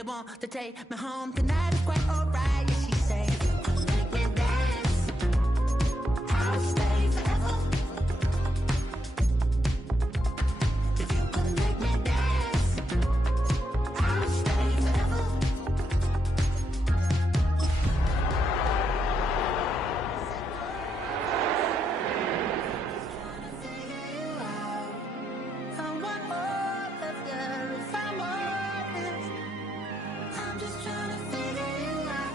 They want to take me home tonight. It's quite alright. Yeah, she say, make me dance. I'll stay forever. If you could make me dance, I'll stay forever. I want all of you if I'm honest. I'm just trying to figure you out.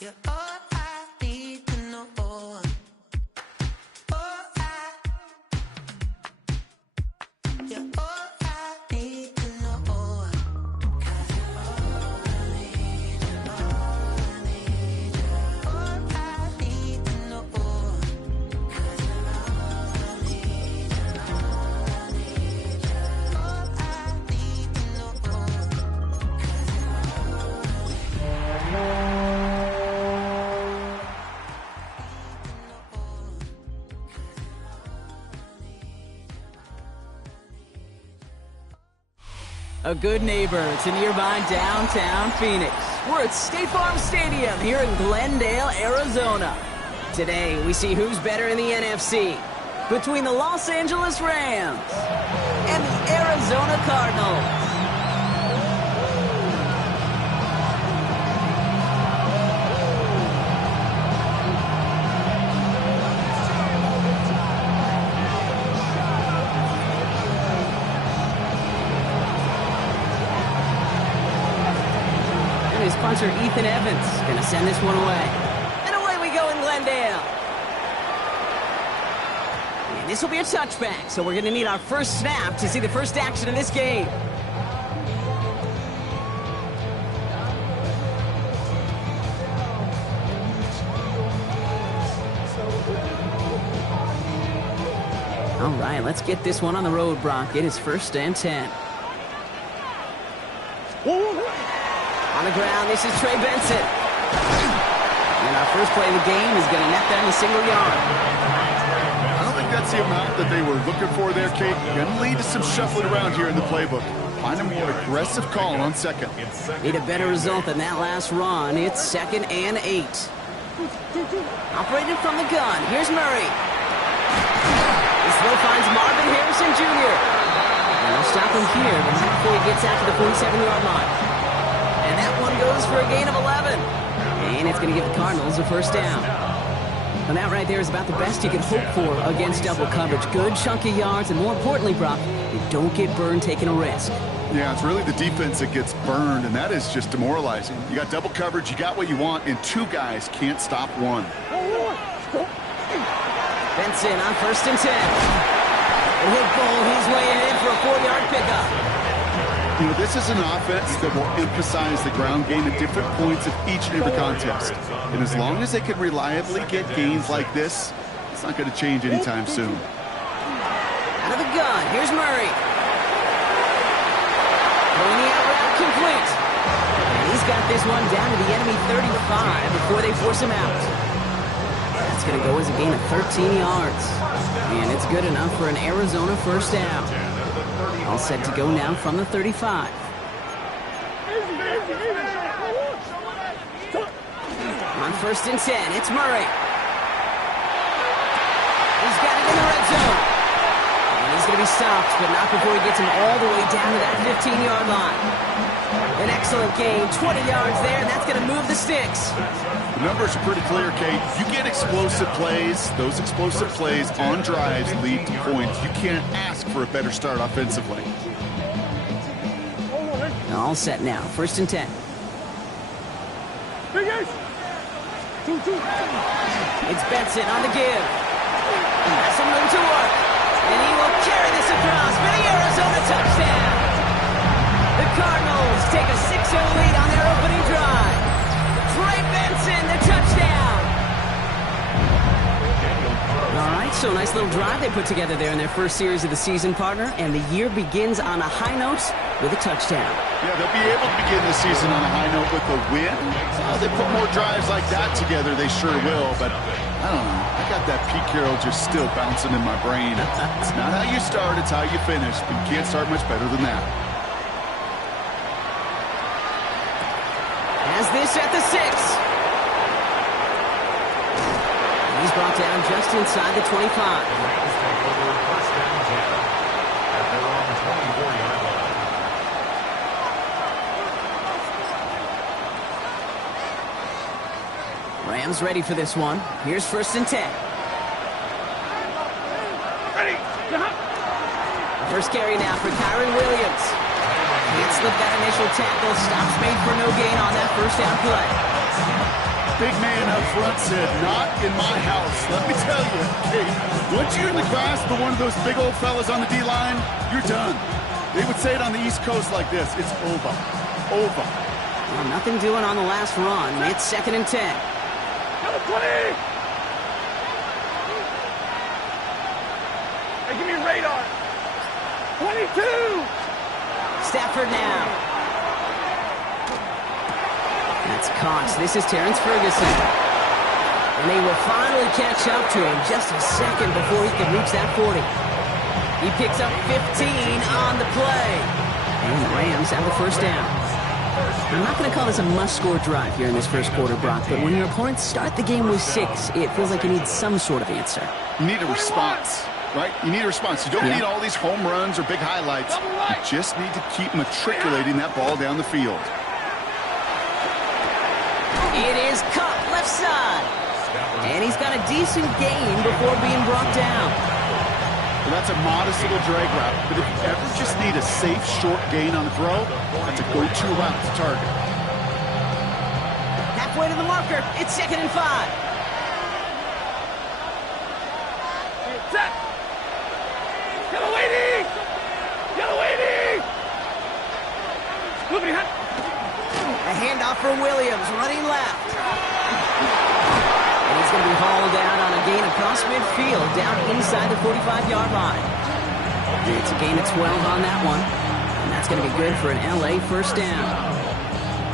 You're all I need to know. You're all I need to know. 'Cause you're all I need, you're all I need, you're all I need to know. 'Cause you're all I need, you're all I need, you're all I need to know. 'Cause you're all I need. A good neighbor to nearby downtown Phoenix. We're at State Farm Stadium here in Glendale, Arizona. Today, we see who's better in the NFC between the Los Angeles Rams and the Arizona Cardinals. His punter, Ethan Evans, gonna send this one away. And away we go in Glendale. And this will be a touchback, so we're gonna need our first snap to see the first action of this game. All right, let's get this one on the road, Brock. It is 1st and 10. On the ground, this is Trey Benson. And our first play of the game is going to net them a single yard. I don't think that's the amount that they were looking for there, Kate. Going to lead to some shuffling around here in the playbook. Find a more aggressive call on second. Need a better result than that last run. It's 2nd and 8. Operated from the gun. Here's Murray. This throw finds Marvin Harrison Jr. And they'll stop him here before he gets out to the 47-yard line. And that one goes for a gain of 11. And it's going to give the Cardinals a first down. And that right there is about the best you can hope for against double coverage. Good chunky yards, and more importantly, Brock, you don't get burned taking a risk. Yeah, it's really the defense that gets burned, and that is just demoralizing. You got double coverage, you got what you want, and two guys can't stop one. Benson on 1st and 10. He'll bowl his way in for a 4-yard pickup. You know, this is an offense that will emphasize the ground game at different points of each and every contest. And as long as they can reliably get gains like this, it's not going to change anytime soon. Out of the gun, here's Murray. Throwing the out route complete. And he's got this one down to the enemy 35 before they force him out. That's going to go as a gain of 13 yards. And it's good enough for an Arizona first down. All set to go now from the 35. On 1st and 10, it's Murray. He's got it in the red zone. And he's going to be stopped, but not before he gets him all the way down to that 15-yard line. An excellent gain, 20 yards there, and that's going to move the sticks. The numbers are pretty clear, Kate. You get explosive plays. Those explosive plays on drives lead to points. You can't ask for a better start offensively. All set now, 1st and 10. It's Benson on the give. Has some room to work. And he will carry this across for the Arizona touchdown. The Cardinals take a 6-0 lead on their opening drive. Trey Benson, the touchdown. All right, so nice little drive they put together there in their first series of the season, partner. And the year begins on a high note with a touchdown. Yeah, they'll be able to begin the season on a high note with a win. They put more drives like that together, they sure will. But I don't know. I got that Pete Carroll just still bouncing in my brain. It's not how you start, it's how you finish. But you can't start much better than that. Has this at the 6. He's brought down just inside the 25. Rams ready for this one. Here's 1st and 10. Ready. First carry now for Kyren Williams. Can't slip that initial tackle. Stops made for no gain on that first down play. Big man up front said, not in my house. Let me tell you, hey, once you're in the grasp of one of those big old fellas on the D-line, you're done. They would say it on the East Coast like this. It's over. Over. Well, nothing doing on the last run. It's 2nd and 10. Number 20. Hey, give me radar. 22. Stafford now. That's Cox. This is Terrence Ferguson. And they will finally catch up to him just a second before he can reach that 40. He picks up 15 on the play. And the Rams have the first down. I'm not going to call this a must-score drive here in this first quarter, Brock, but when your opponents start the game with 6, it feels like you need some sort of answer. You need a response, right? You need a response. You don't need all these home runs or big highlights. You just need to keep matriculating that ball down the field. It is cut left side. And he's got a decent gain before being brought down. Well, that's a modest little drag route, but if you ever just need a safe, short gain on the throw, that's a go-to route to target. Halfway to the marker. It's 2nd and 5. Set. Yellow waiting. Yellow waiting. Moving hot. A handoff for Williams, running left. And he's going to be hauled out on a gain across midfield, down inside the 45-yard line. It's a gain of 12 on that one. And that's going to be good for an LA first down.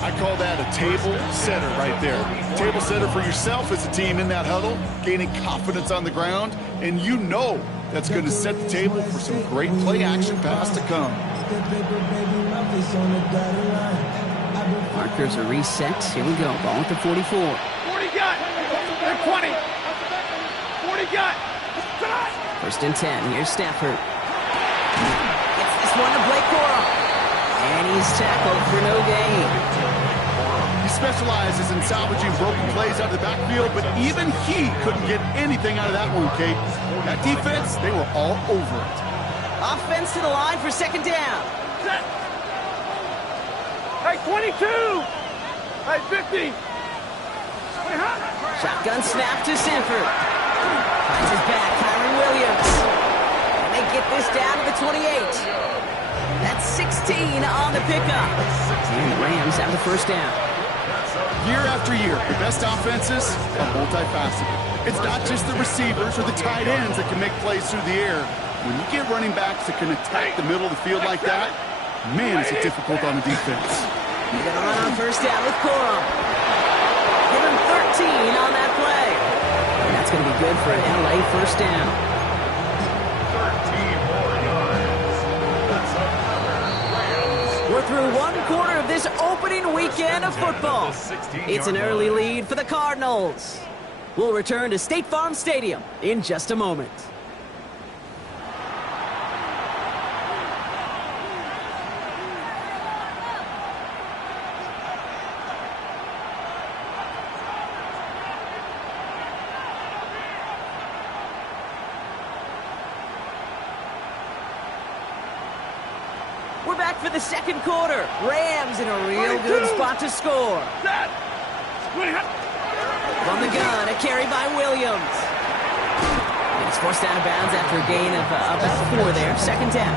I call that a table setter right there. Table setter for yourself as a team in that huddle, gaining confidence on the ground, and you know that's going to set the table for some great play-action pass to come. Markers are reset. Here we go. Ball at the 44. 40 got. They're 20. 40 got. 1st and 10. Here's Stafford. Gets this one to Blake Corum. And he's tackled for no gain. He specializes in salvaging broken plays out of the backfield, but even he couldn't get anything out of that one, Kate. That defense, they were all over it. Offense to the line for 2nd down. Set. Hey, 22. Hey, 50. Shotgun snap to Sanford. Finds his back, Kyren Williams. And they get this down to the 28. That's 16 on the pickup. And the Rams have the first down. Year after year, the best offenses are multifaceted. It's not just the receivers or the tight ends that can make plays through the air. When you get running backs that can attack the middle of the field like that, man, is it difficult on the defense. He's going to run on first down with Corum. Give him 13 on that play. And that's going to be good for an LA first down. 13 more yards. We're through one quarter of this opening weekend of football. It's an early lead for the Cardinals. We'll return to State Farm Stadium in just a moment. We're back for the second quarter. Rams in a real good spot to score. Set. From the gun, a carry by Williams. He's forced out of bounds after a gain of about 4 there. 2nd down.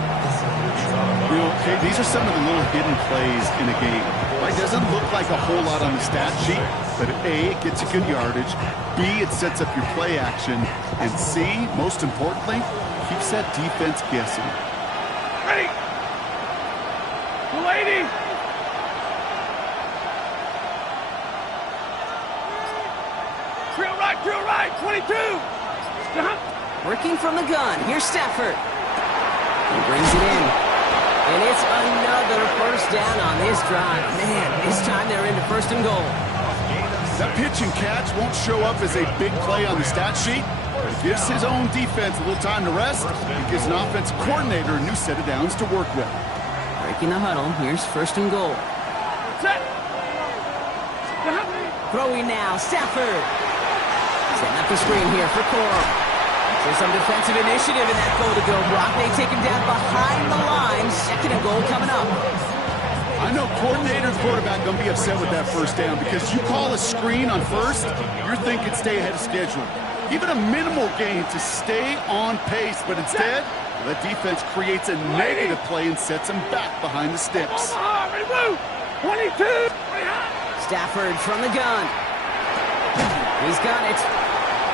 You know, okay, these are some of the little hidden plays in a game. It doesn't look like a whole lot on the stat sheet, but A, it gets you good yardage. B, it sets up your play action. And C, most importantly, keeps that defense guessing. Ready. Go 80. Drill right, 22. Stop. Working from the gun. Here's Stafford. He brings it in. And it's another first down on this drive. Man, this time they're into first and goal. That pitch and catch won't show up as a big play on the stat sheet, but it gives his own defense a little time to rest. It gives an offensive coordinator a new set of downs to work with. Breaking the huddle. Here's first and goal. Set. Stop. Throwing now. Stafford. Setting up the screen here for Corum. So some defensive initiative in that goal to go block. They take him down behind the line. Second and goal coming up. I know coordinator and quarterback going to be upset with that first down because you call a screen on first, you're thinking stay ahead of schedule. Even a minimal gain to stay on pace, but instead, the defense creates a negative play and sets him back behind the sticks. Omaha, remove. 22. Stafford from the gun. He's got it.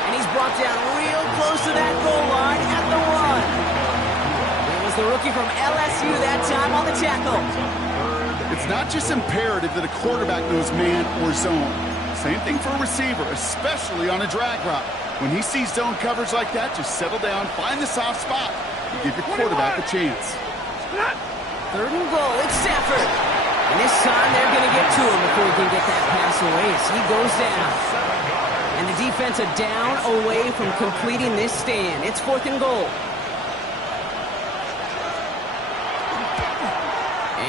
And he's brought down real close to that goal line at the 1. It was the rookie from LSU that time on the tackle. It's not just imperative that a quarterback knows man or zone. Same thing for a receiver, especially on a drag route. When he sees zone coverage like that, just settle down, find the soft spot, and give your quarterback a chance. Third and goal, it's Stafford. And this time they're going to get to him before he can get that pass away as he goes down. And the defense a down away from completing this stand. It's fourth and goal.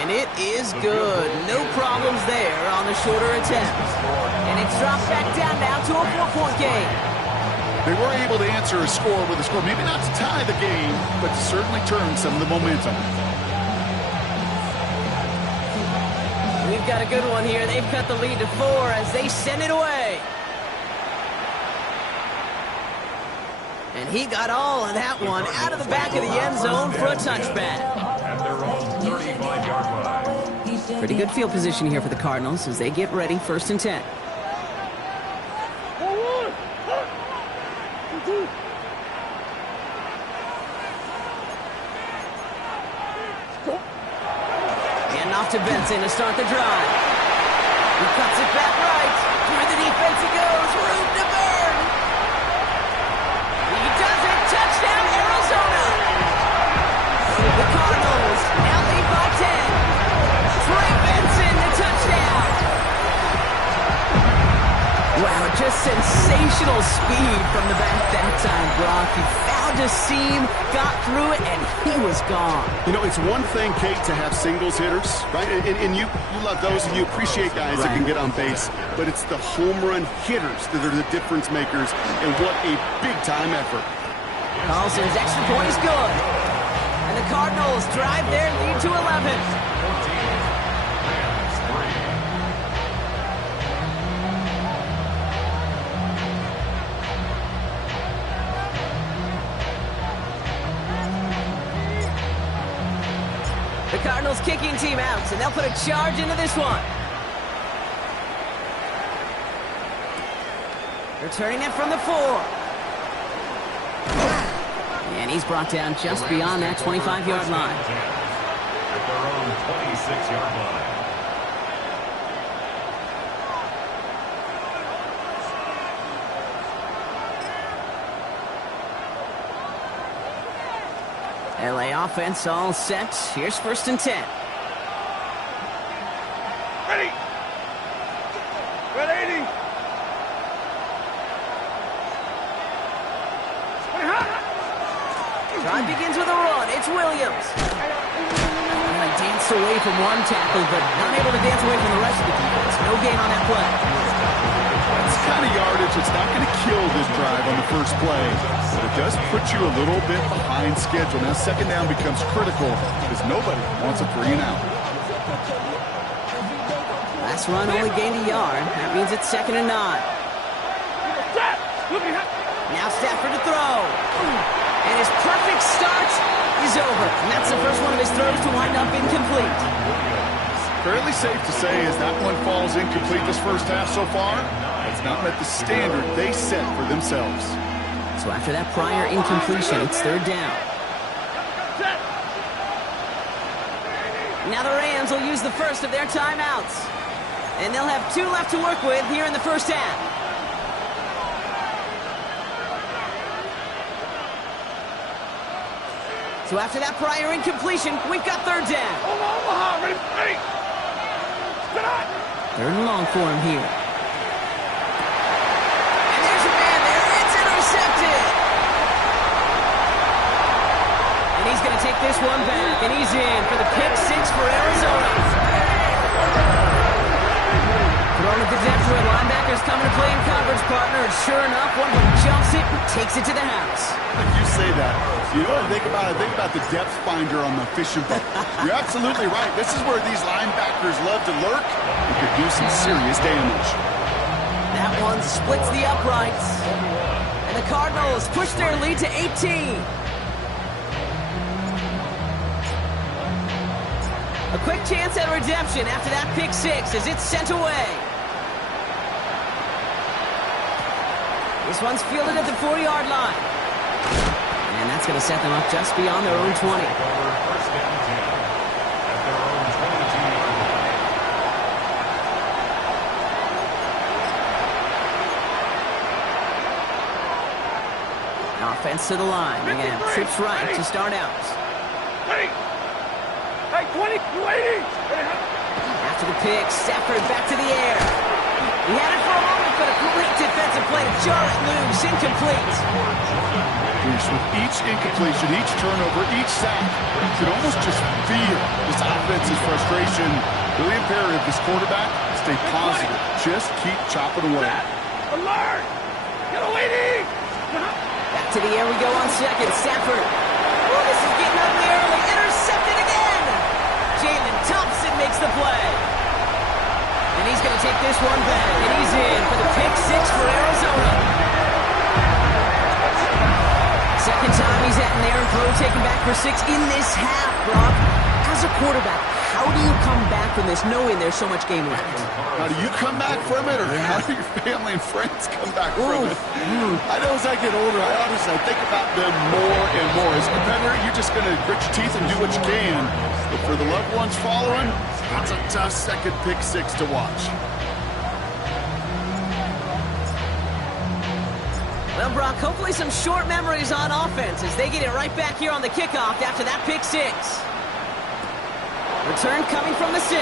And it is good. No problems there on the shorter attempt. And it's dropped back down now to a 4-point game. They were able to answer a score with a score, maybe not to tie the game, but to certainly turn some of the momentum. We've got a good one here. They've cut the lead to 4 as they send it away. And he got all of that one out of the back of the end zone for a touchback. At their own 35-yard line. Pretty good field position here for the Cardinals as they get ready, first and 10. And off to Benson to start the drive. He cuts it back right. Through the defense he goes. Room to burn. He does it. Touchdown, Arizona. The Cardinals now lead by 10. Trey Benson, the touchdown. Wow, just sensational speed from the back that time, Brock. He found a seam, got through it, and he was gone. You know, it's one thing, Kate, to have singles hitters, right? And you love those, and you appreciate guys that can get on base. But it's the home run hitters that are the difference makers, and what a big-time effort. Carlson's extra point is good. And the Cardinals drive their lead to 11. The Cardinals kicking team out, and they'll put a charge into this one. Returning it from the 4. And he's brought down just beyond that 25-yard line. At their own 26-yard line. LA offense all set. Here's first and 10. Ready. Red 80. Drive begins with a run. It's Williams. He danced away from one tackle, but not able to dance away from the rest of the defense. No gain on that play. That's the kind of yardage that's not going to kill this drive on the first play, but it does put you a little bit behind schedule. Now, second down becomes critical because nobody wants a 3 and out. Last run only gained a yard. That means it's second and 9. Now Stafford to throw. And his perfect start is over. And that's the first one of his throws to wind up incomplete. Fairly safe to say as that one falls incomplete this first half so far, it's not met the standard they set for themselves. So after that prior incompletion, it's third down. Now the Rams will use the first of their timeouts. And they'll have 2 left to work with here in the first half. So after that prior incompletion, we've got third down. Omaha, ready, ready. Sit on. Third and long for him here. And there's a man there. It's intercepted. And he's going to take this one back, and he's in for the pick 6 for Arizona. Throwing at the depth where linebackers coming to play in coverage, partner. And sure enough, one of them jumps it and takes it to the house. You say that. You know what I think about? I think about the depth finder on the fishing boat. You're absolutely right. This is where these linebackers love to lurk and could do some serious damage. That one splits the uprights. And the Cardinals push their lead to 18. A quick chance at redemption after that pick 6 as it's sent away. This one's fielded at the 40-yard line. And that's going to set them up just beyond their own 20. First down 10 at their own 22-yard line. Offense to the line. Again, trips right to start out. Ready. Hey, 20, 280. After the pick, Stafford back to the air. He had it for a moment, but a great defensive play to jar it loose. Incomplete. With each incompletion, each turnover, each sack, you can almost just feel this offense's frustration. Really imperative, this quarterback, stay positive. Just keep chopping away. Alert. Get a lady. Back to the air we go on second. Stafford. Oh, this is getting ugly early. Intercepted again. Jalen Thompson makes the play. And he's going to take this one back. And he's in for the pick 6 for Arizona. Second time he's had an errant throw taken back for 6 in this half, Brock. As a quarterback, how do you come back from this knowing there's so much game left? How do you come back from it, or how do your family and friends come back from it? I know as I get older, I think about them more and more. As a competitor, you're just going to grit your teeth and do what you can. But for the loved ones following, it's a tough second pick 6 to watch. Well, Brock, hopefully some short memories on offense as they get it right back here on the kickoff after that pick 6. Return coming from the 6.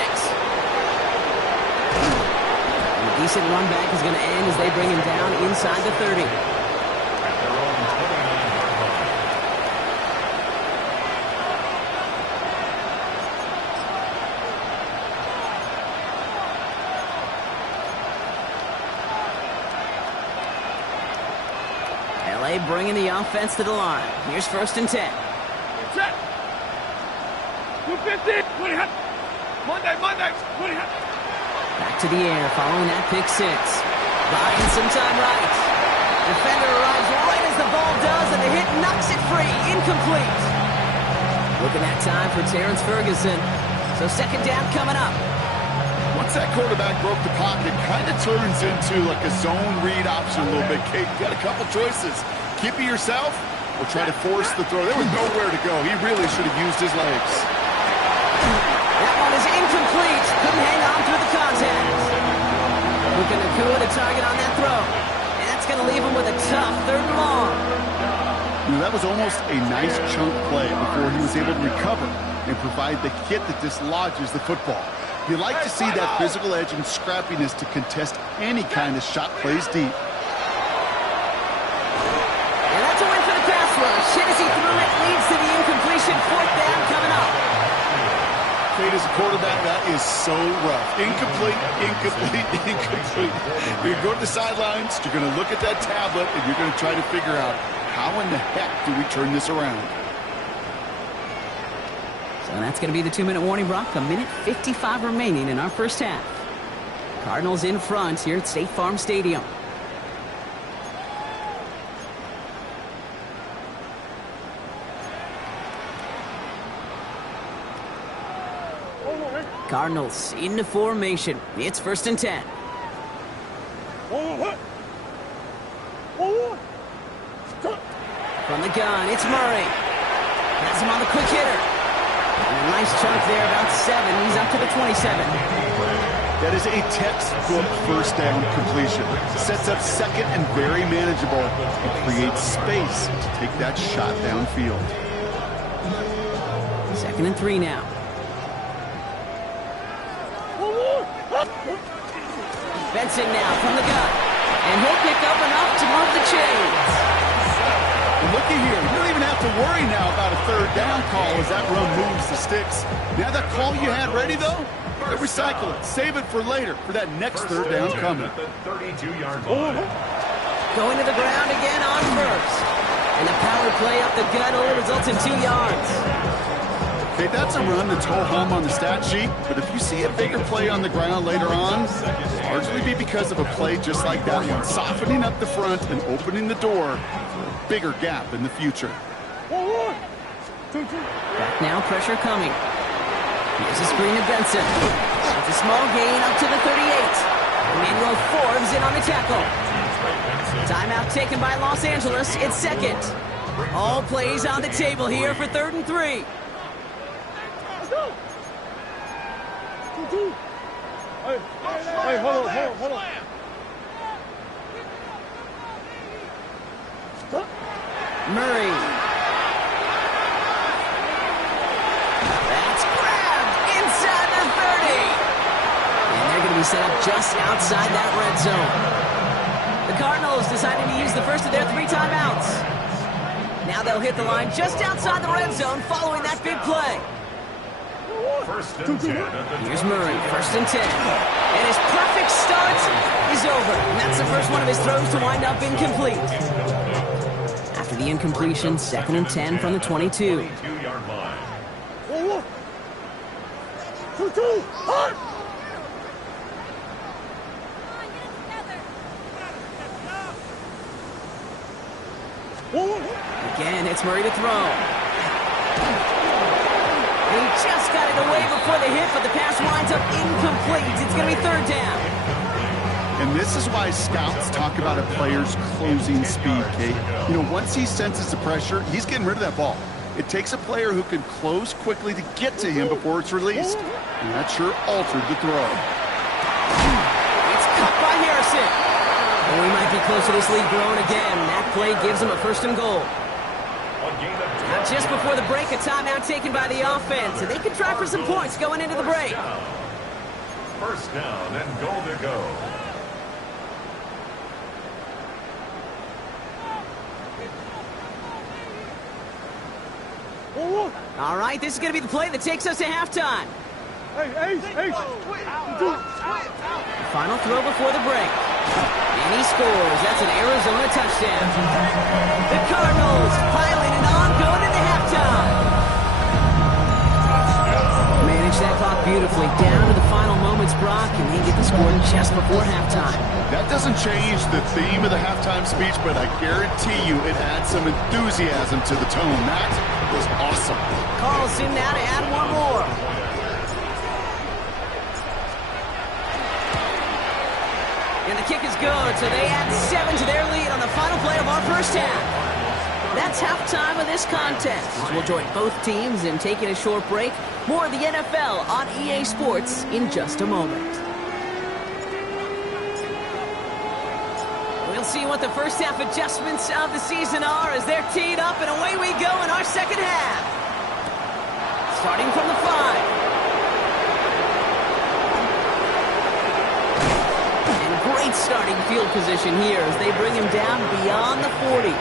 And a decent run back is going to end as they bring him down inside the 30. At their own 29-yard line. LA bringing the offense to the line. Here's first and 10. Set. 250. 20 hot. Monday. 20 hot. Back to the air following that pick 6. Buying some time right. Defender arrives right as the ball does, and the hit knocks it free. Incomplete. Looking at time for Terrence Ferguson. So second down coming up. Once that quarterback broke the pocket, kind of turns into like a zone read option a little bit. Kate, you got a couple choices. Keep it yourself or try to force the throw. There was nowhere to go. He really should have used his legs. That one is incomplete. Couldn't hang on through the contact. Looking to Nakua the target on that throw. And that's going to leave him with a tough third and long. You know, that was almost a nice chunk play before he was able to recover and provide the hit that dislodges the football. You like to see that physical edge and scrappiness to contest any kind of shot plays deep. And that's a win for the pass rush. Hit as he threw it, leads to the incompletion. Fourth down coming up. Kate, as a quarterback, that is so rough. Incomplete. You're going to the sidelines, you're going to look at that tablet, and you're going to try to figure out how in the heck do we turn this around. So that's going to be the 2-minute warning, Brock. 1:55 remaining in our first half. Cardinals in front here at State Farm Stadium. Cardinals into formation. It's first and 10. From the gun, it's Murray. Has him on the quick hitter. And a nice chunk there, about 7. He's up to the 27. That is a textbook first down completion. Sets up second and very manageable and creates space to take that shot downfield. 2nd and 3 now. Benson now from the gun. And he'll pick up enough to move the chains. And looky here, you don't even have to worry now about a third down call as that run moves the sticks. Now that call you had ready, though, recycle it. Save it for later, for that next third down coming. At the 32-yard line. Going to the ground again on first. And the power play up the gut only results in 2 yards. Okay, that's a run that's ho-hum on the stat sheet, but if you see a bigger play on the ground later on, it'll largely be because of a play just like that one, softening up the front and opening the door for a bigger gap in the future. Back now, pressure coming. Here's a screen to Benson. It's a small gain up to the 38. Emmanuel Forbes in on the tackle. Timeout taken by Los Angeles. It's second. All plays on the table here for 3rd and 3. Hey, hold on. Murray. That's grabbed inside the 30. And they're going to be set up just outside that red zone. The Cardinals deciding to use the first of their 3 timeouts. Now they'll hit the line just outside the red zone following that big play. 1st and 10. Here's Murray, 1st and 10. And his perfect start is over. And that's the first one of his throws to wind up incomplete. After the incompletion, 2nd and 10 from the 22. 22-yard line. Again, it's Murray to throw. And he just got it away before the hit, but the pass winds up incomplete. It's going to be 3rd down. And this is why scouts talk about a player's closing speed, Kate. You know, once he senses the pressure, he's getting rid of that ball. It takes a player who can close quickly to get to him before it's released. And that sure altered the throw. It's cut by Harrison. And we might be close to this lead growing again. That play gives him a 1st and goal. Now just before the break, a timeout taken by the offense. And they can try for some points going into the break. 1st down and goal to go. All right, this is going to be the play that takes us to halftime. Final throw before the break. And he scores. That's an Arizona touchdown. The Cardinals piling it on, going into halftime. Manage that clock beautifully down to the final moments, Brock, and they get the score just before halftime. That doesn't change the theme of the halftime speech, but I guarantee you it adds some enthusiasm to the tone. That was awesome. Carlson now to add one more. And the kick is good, so they add 7 to their lead on the final play of our first half. That's halftime of this contest. We'll join both teams in taking a short break. More of the NFL on EA Sports in just a moment. We'll see what the first half adjustments of the season are as they're teed up, and away we go in our second half. Starting from the 5. And great starting field position here as they bring him down beyond the 40.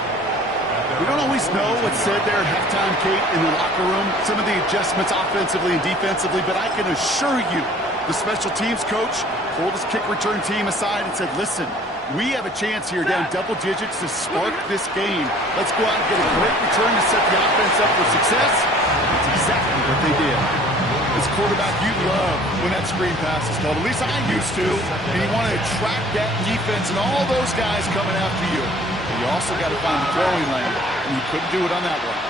We don't always know what's said there at halftime, Kate, in the locker room. Some of the adjustments offensively and defensively, but I can assure you the special teams coach pulled his kick return team aside and said, listen, we have a chance here down double digits to spark this game. Let's go out and get a great return to set the offense up for success. That's exactly what they did. As quarterback, you love when that screen pass is called. At least I used to. And you want to attract that defense and all those guys coming after you. But you also got to find the throwing lane. And you couldn't do it on that one.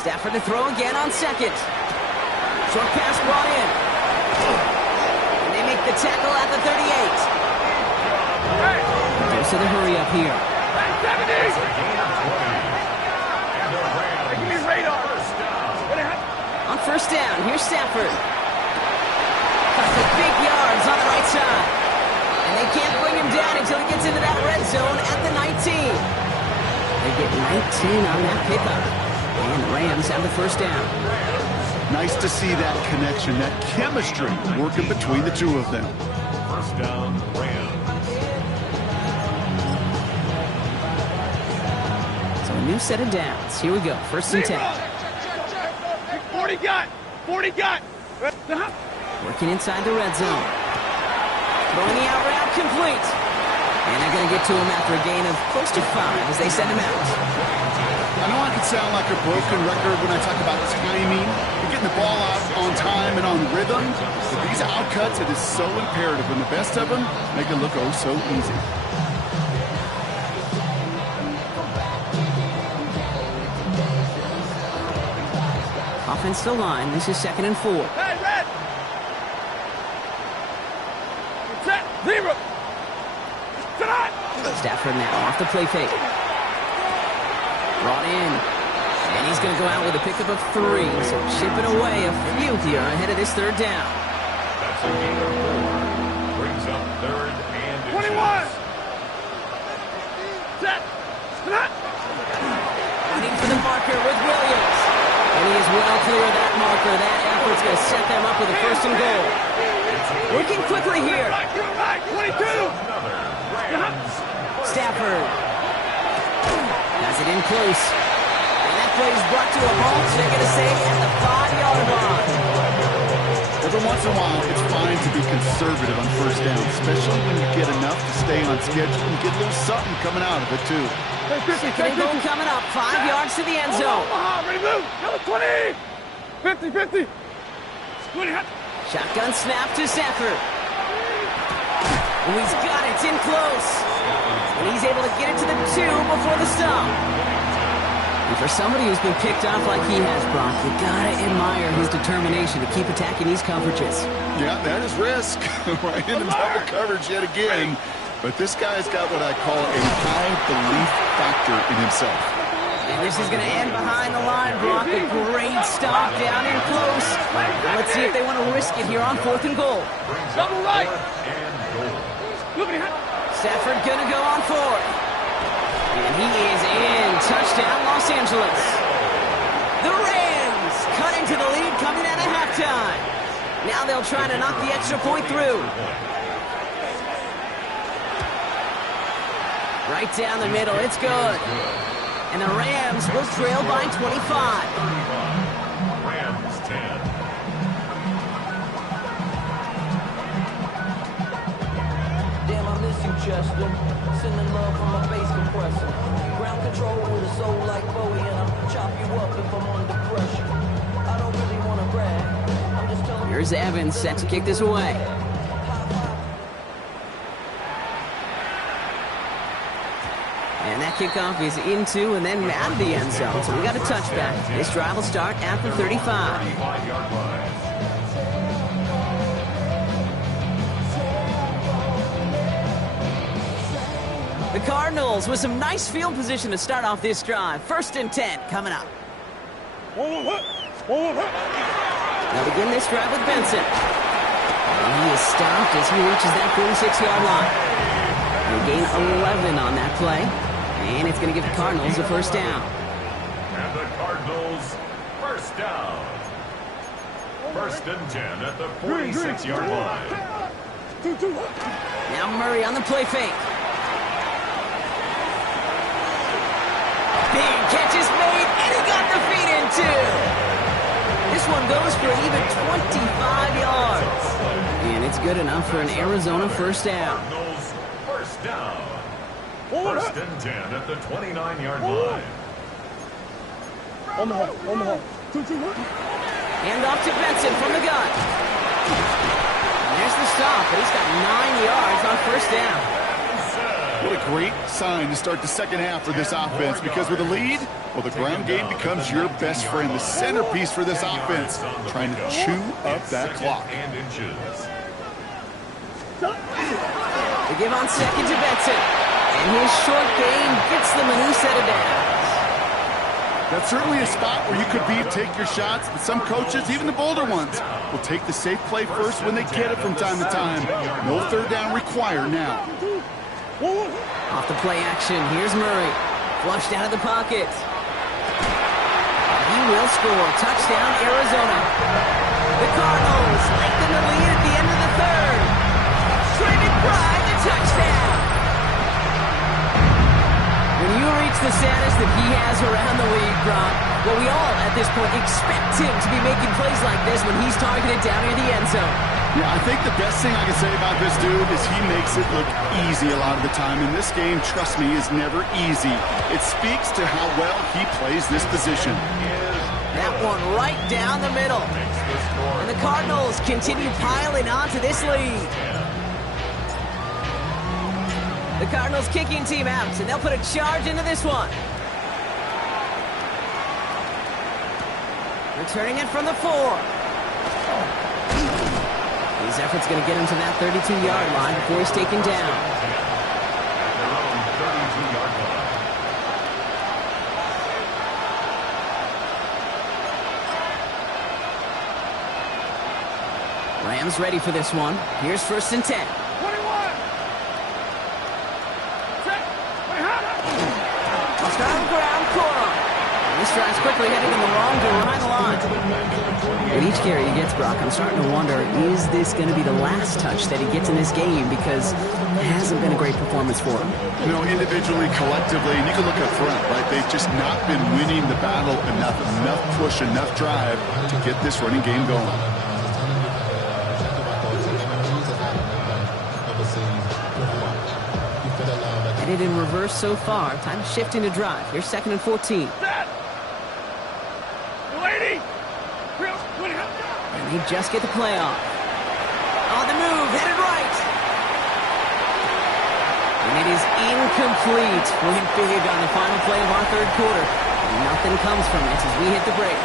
Stafford to throw again on 2nd. Short pass brought in. And they make the tackle at the 38. Goes to the hurry up here. first down. Here's Stafford. Cuts the big yards on the right side. And they can't bring him down until he gets into that red zone at the 19. They get 19 on that pickup. And the Rams have the first down. Nice to see that connection, that chemistry working between the two of them. First down, Rams. So a new set of downs. Here we go. First and 10. 40 got. 40 got. Working inside the red zone. Throwing the out route complete. And they're going to get to him after a gain of close to 5 as they send him out. I know I can sound like a broken record when I talk about timing and getting the ball out on time and on rhythm, but these outcuts, it is so imperative, and the best of them make it look oh so easy. Offensive line. This is 2nd and 4. Hey, red. Set. Zero. Tonight. Stafford now off the play fake. Brought in. And he's going to go out with a pickup of 3. So chipping away a few here ahead of this third down. That's a gain of 4. Brings up 3rd and 21. Set. Tonight. Running for the marker with Williams. And he is well clear of that marker. That effort's going to set them up with a 1st and goal. Working quickly here. Right, you're right. 22. Stafford has it in close. And that play is brought to a halt. They're going to say at the 5-yard line. Every once in a while, it's fine to be conservative on first down, especially when you get enough to stay on schedule and get a little something coming out of it, too. Hey, 50. Second and goal coming up. 5 yards to the end zone. Ready, move. Number 20. 50. 20. Shotgun snap to Stafford. Oh, he's got it. It's in close. And he's able to get it to the 2 before the stop. And for somebody who's been picked off like he has, Brock, you gotta admire his determination to keep attacking these coverages. Yeah, that is risk. Right into double coverage yet again. But this guy's got what I call a high belief factor in himself. And this is going to end behind the line, Brock. A great stop down in close. Now let's see if they want to risk it here on 4th and goal. Double right. Look at him. Stafford going to go on 4th. And he is in. Touchdown, Los Angeles. The Rams cut into the lead coming out of halftime. Now they'll try to knock the extra point through. Right down the middle. It's good. And the Rams will trail by 25. Rams 10. Damn, I miss you, Chester. Sending love from my bass compressor. Ground control with a soul like Bowie, and I'll chop you up if I'm under pressure. I don't really want to brag. I'm just telling you. Here's Evans set to kick this away. And that kickoff is into and then out of the end zone. So we got a touchback. This drive will start at the 35. 35-yard line. The Cardinals with some nice field position to start off this drive. 1st and 10 coming up. They'll begin this drive with Benson. And he is stopped as he reaches that 46-yard line. They gain 11 on that play. And it's going to give the Cardinals a 1st down. And the Cardinals, 1st down. 1st and 10 at the 46-yard line. Now Murray on the play fake. Big catch is made, and he got the feet in too. This one goes for even 25 yards. And it's good enough for an Arizona 1st down. Cardinals, 1st down. 1st and 10 at the 29-yard line. Hand off to Benson from the gun. And there's the stop, but he's got 9 yards on 1st down. What a great sign to start the second half for this offense, because with a lead, well, the ground game becomes your best friend, the centerpiece for this offense, trying to chew up that clock. And inches. They give on 2nd to Benson. And his short game gets them a new set of downs. That's certainly a spot where you could take your shots, but some coaches, even the bolder ones, will take the safe play first when they get it from time to time. No third down required now. Off the play action, here's Murray. Flushed out of the pocket. He will score. Touchdown, Arizona. The Cardinals lengthen the lead at the end of the third. Trey McBride, the touchdown. When you reach the status that he has around the league, Brock, well, we all at this point expect him to be making plays like this when he's targeted down near the end zone. Yeah, I think the best thing I can say about this dude is he makes it look easy a lot of the time. And this game, trust me, is never easy. It speaks to how well he plays this position. That one right down the middle. And the Cardinals continue piling onto this lead. The Cardinals kicking team out, and they'll put a charge into this one. Returning it from the 4. His effort's going to get him to that 32-yard line before he's taken down. Their own 32-yard line. Rams ready for this one. Here's 1st and 10. 21. Start on the ground, corner. This drive's quickly heading in the wrong behind the line. With each carry he gets, Brock, I'm starting to wonder, is this going to be the last touch that he gets in this game? Because it hasn't been a great performance for him. You know, individually, collectively, and you can look up front, right? They've just not been winning the battle enough push, enough drive to get this running game going. Headed in reverse so far. Time to shift into drive. Here's 2nd and 14. Lady! And they just get the play off. On the move, headed right. And it is incomplete. Went big on the final play of our third quarter. Nothing comes from it as we hit the break.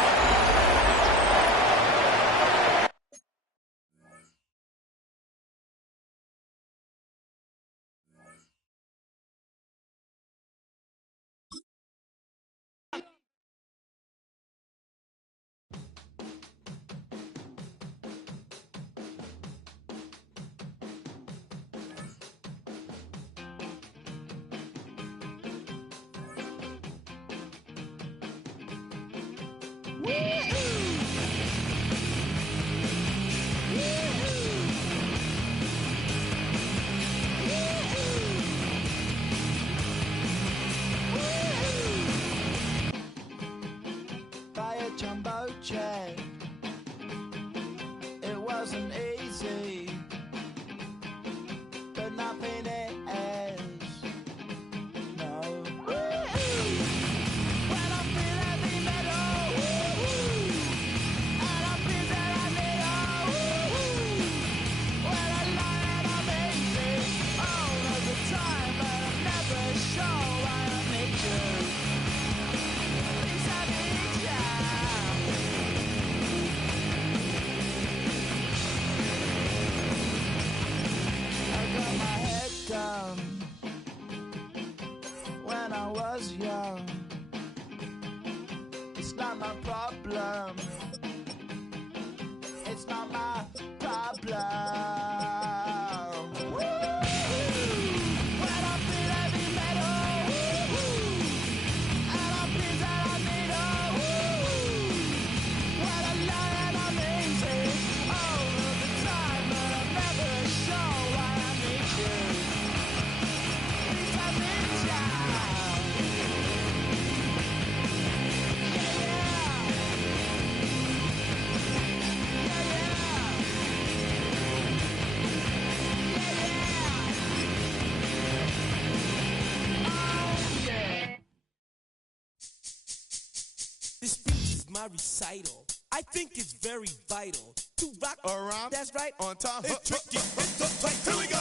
Buy a jumbo jet. It wasn't easy, but nothing is. No. When I feel heavy metal, and I feel that I need when I lie and I'm easy all of the time, but I'm never sure why I need you. Please I need you. I got my head down when I was young. It's not my problem. It's not my problem. When I feel heavy metal, and I feel that I need when I lie and I'm easy all of the time, but I'm never sure why I need you. Please I need you. This speech is my recital. I think it's very vital to rock around. That's right. On time. It's tricky. It's the place. Here we go.